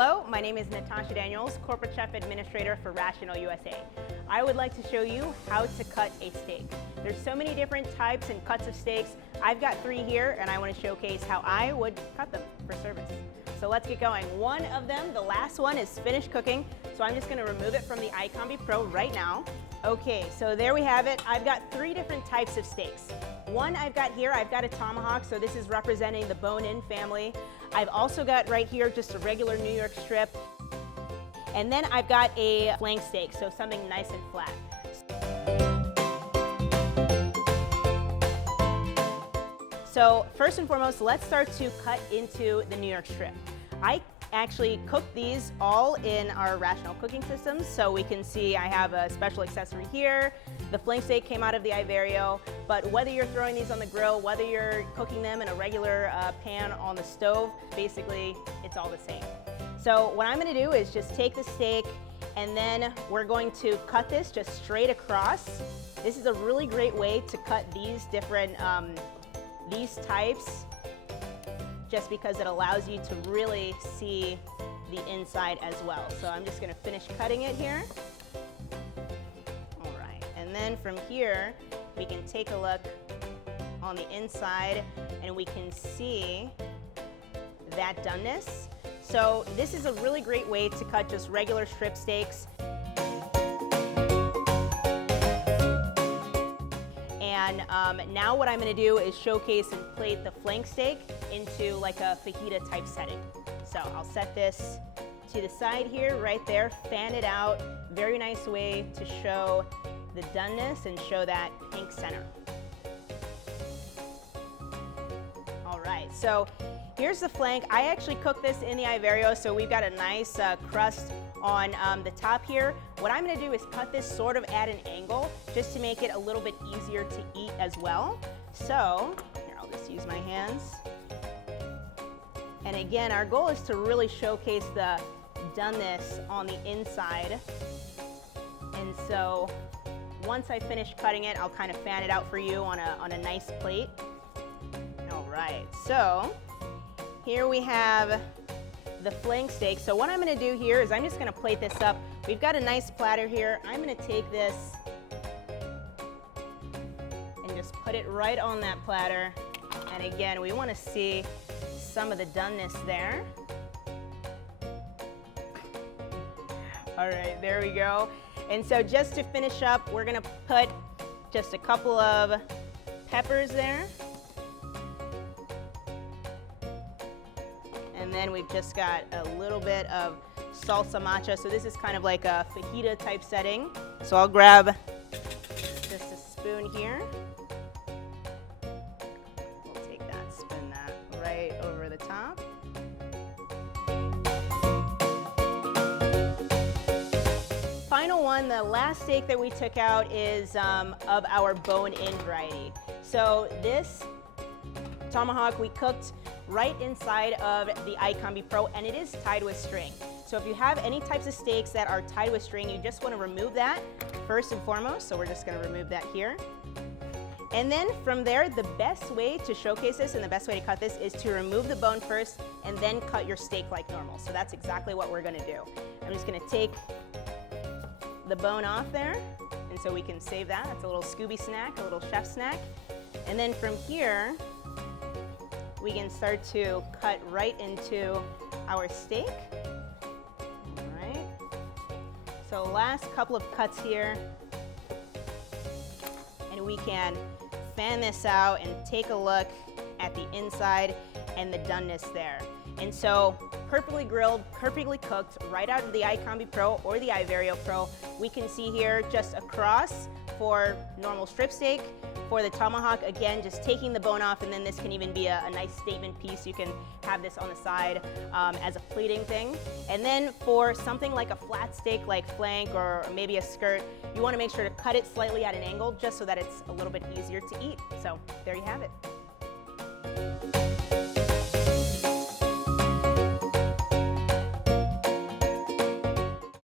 Hello, my name is Natasha Daniels, Corporate Chef Administrator for Rational USA. I would like to show you how to cut a steak. There's so many different types and cuts of steaks. I've got 3 here and I want to showcase how I would cut them for service. So let's get going. One of them, the last one, is finished cooking, so I'm just going to remove it from the iCombi Pro right now. Okay, so there we have it. I've got 3 different types of steaks. One I've got here, I've got a tomahawk, so this is representing the bone-in family. I've also got right here just a regular New York strip. And then I've got a flank steak, so something nice and flat. So first and foremost, let's start to cut into the New York strip. I actually cooked these all in our Rational cooking systems, so we can see I have a special accessory here. The flank steak came out of the Iverio, but whether you're throwing these on the grill, whether you're cooking them in a regular pan on the stove, basically it's all the same. So what I'm going to do is just take the steak and then we're going to cut this just straight across. This is a really great way to cut these different these types, just because it allows you to really see the inside as well. So I'm just going to finish cutting it here. All right, and then from here we can take a look on the inside and we can see that doneness. So this is a really great way to cut just regular strip steaks. And now what I'm going to do is showcase and plate the flank steak into like a fajita type setting. So I'll set this to the side here, right there, fan it out. Very nice way to show the doneness and show that pink center. All right, so here's the flank. I actually cooked this in the Iverio, so we've got a nice crust on the top here. What I'm going to do is cut this sort of at an angle just to make it a little bit easier to eat as well. So here, I'll just use my hands. And again, our goal is to really showcase the doneness on the inside. And so once I finish cutting it, I'll kind of fan it out for you on a nice plate. All right, so here we have the flank steak. So what I'm going to do here is I'm just going to plate this up. We've got a nice platter here. I'm going to take this and just put it right on that platter. And again, we want to see some of the doneness there. All right, there we go. And so just to finish up, we're going to put just a couple of peppers there. And then we've just got a little bit of salsa macha. So this is kind of like a fajita type setting. So I'll grab just a spoon here. We'll take that, spin that right over the top. Final one, the last steak that we took out is of our bone-in variety. So this tomahawk we cooked right inside of the iCombi Pro, and it is tied with string. So if you have any types of steaks that are tied with string, you just want to remove that first and foremost. So we're just going to remove that here. And then from there, the best way to showcase this and the best way to cut this is to remove the bone first and then cut your steak like normal. So that's exactly what we're going to do. I'm just going to take the bone off there, and so we can save that. It's a little Scooby snack, a little chef snack. And then from here, we can start to cut right into our steak. All right. So last couple of cuts here, and we can fan this out and take a look at the inside and the doneness there. And so perfectly grilled, perfectly cooked, right out of the iCombi Pro or the Iverio Pro. We can see here just across for normal strip steak. For the tomahawk, again, just taking the bone off, and then this can even be a nice statement piece. You can have this on the side as a plating thing. And then for something like a flat steak like flank or maybe a skirt, you want to make sure to cut it slightly at an angle just so that it's a little bit easier to eat. So there you have it.